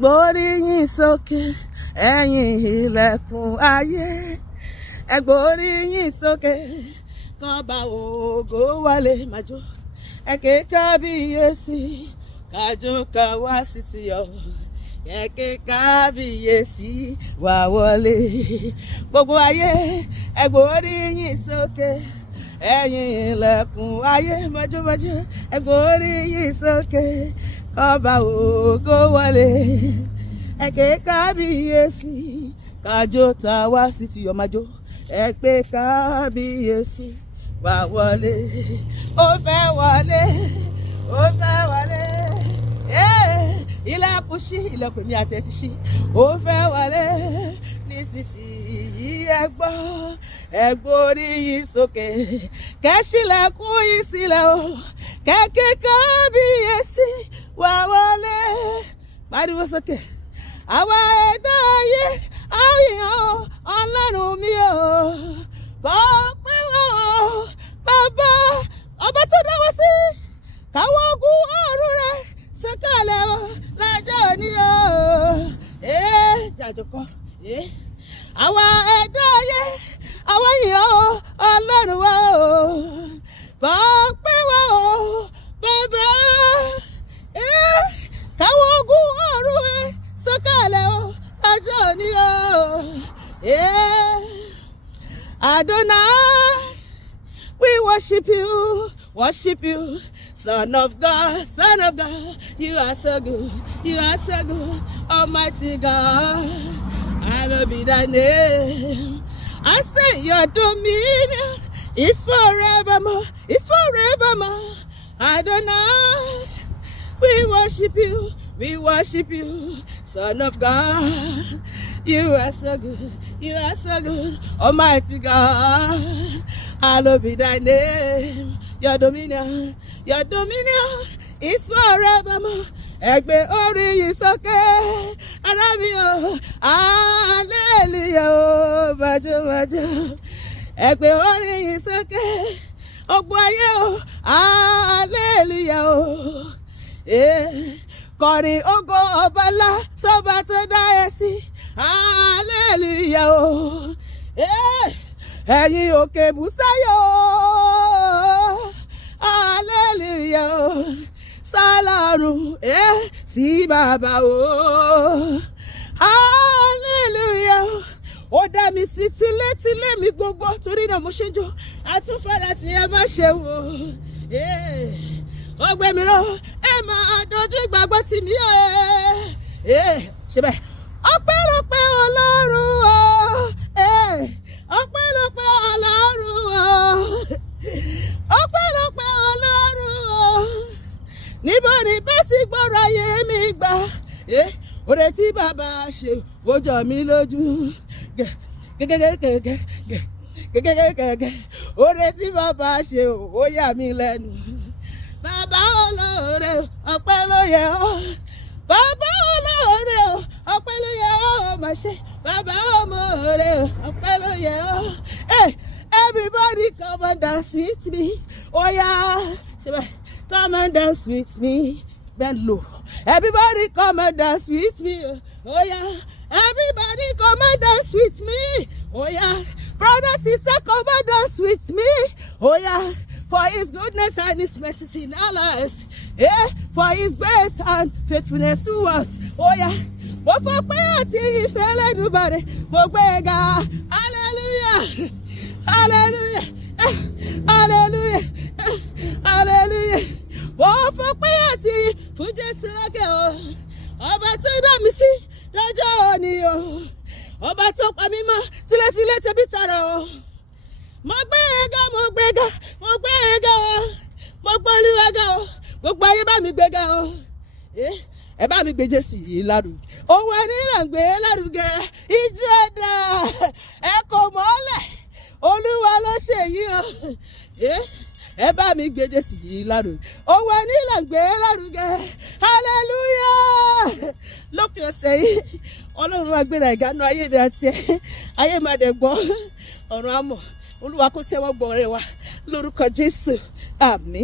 gbori yín sókè ẹ̀yin ilẹ̀kùn ayé, ẹ gbori yín sókè kọ́ba ògo wọlé májò, ẹ ké kábíyèsí kájọ ká wá sí tiyọ̀, ẹ ké kábíyèsí wá wọlé. Gbogbo ayé ẹ gbori yín sókè ẹ̀yin ilẹ̀kùn ayé, májòmájò ẹ gbori yín sókè kọ́ba ògo wọlé, ẹ ké kábíyèsí kájọ tá wá sí tiyọ̀ májò, ẹ pé kábíyèsí wá wọlé. Ó fẹ́ wọlé, ó fẹ́ wọlé, ilẹ̀kùn ṣí, ilẹ̀kùn mi àti ẹ ti ṣí. Ó fẹ́ wọlé nísinsìnyí, ẹ gbọ́, ẹ gbórí yín sókè, kẹ́ ṣílẹ̀kùn yín sílẹ̀ o, kẹ́ ké kábíyèsí wá wọlé. Pariwo sókè. Àwa ẹ̀dá ayé àyàn Ọlọ́run mi o, kọ́ pé wọ́n bàbá ọba tó dá wa sí, káwọn ogun ọ̀run rẹ̀ sọ̀kalẹ̀ o lọ́jọ́ òní o. Jàjọkọ́ àwa ẹ̀dá ayé àwọn èèyàn Ọlọ́run wa o, kọ́ pé wọ́n o bàbá káwọn ogun ọ̀run rẹ̀ sọ̀kalẹ̀ o lọ́jọ́ òní o. Adonai, we worship you, Son of God, you are so good, Almighty God, hallowed be thy name. I say your dominion is forevermore, Adonai, we worship you, Son of God, you are so good, Almighty God, hallowed be thy name. Your dominion is forevermore. Ẹ gbé orí yín sókè, ará mi o, hallelujah o, májòmájò. Ẹ gbé orí yín sókè, ọgbọ ayé o, hallelujah o. Kọrin ògo ọba ńlá sọ́ba tó dá ẹ sí, hallelujah o. Ẹ̀yin òkè Bùsáyọ̀, hallelujah o. Sálọ́run sí bàbá o, hallelujah o. Ó dá mi sí tilétilé mi gbogbo, torí náà mo ṣe jó, àtúnfàrà tí ẹ má ṣe wò. Ó gbé mi ró, ẹ máa dojú ìgbàgbọ́ tì mí o. Ṣe bẹ́ẹ̀. Ọpẹ́lọpẹ́ Ọlọ́run o, ọpẹ́lọpẹ́ Ọlọ́run o, ọpẹ́lọpẹ́ Ọlọ́run o. Níbo ni bẹ́ẹ̀ ti gbọ́rọ̀ ayé mi gbà, oore tí bàbá ṣe ó jọ mí lójú, gẹ́gẹ́gẹ́gẹ́gẹ́, oore tí bàbá ṣe ó yà mí lẹ́nu. Bàbá olóore ọpẹ́ ló yẹ ọ́, bàbá olóore ọpẹ́ ló yẹ ọ́, mà ṣe bàbá olóore ọpẹ́ ló yẹ ọ́. Everybody come and dance with me, oh yeah, come and dance with me, bend low. Everybody come and dance with me, oh yeah, everybody come and dance with me, oh yeah, brother, sister, come and dance with me, oh yeah. For his goodness and his mercy in our lives, for his grace and faithfulness to us, oh yeah. Mo fọpẹ́ àti ìfẹ́ Ẹlẹ́dùmarè, mo gbé e ga, hallelujah, hallelujah, hallelujah, hallelujah. Mo fọpẹ́ àti fún Jésù lókè o, ọba tó dá mi sí lọ́jọ́ òní o, ọba tó pa mí mọ́ tilétilé tẹbí tarà o. Mo gbé e ga, mo gbé e ga, mo gbé e ga o, mo gbé Olúwa ga o, gbogbo ayé bá mi gbé ga o. Ẹ bá mi gbé Jésù yìí lárugẹ, ohun ẹni là ń gbé lárugẹ, ijó ẹ̀dá ẹ kò mọ́lẹ̀, Olúwa ló ṣe yìí o. Ẹ bá mi gbé Jésù yìí lárugẹ, ohun ẹni là ń gbé lárugẹ, hallelujah. Lópin ọ̀sẹ̀ yìí Ọlọ́run máa gbéra ìgànnú ayé mi àti ẹ, ayé máa dẹ̀ gbọ́, ọ̀run á mọ̀. Olúwa kó tẹ́wọ́ gbọ́ ọrẹ wa lórúkọ Jésù, àmín.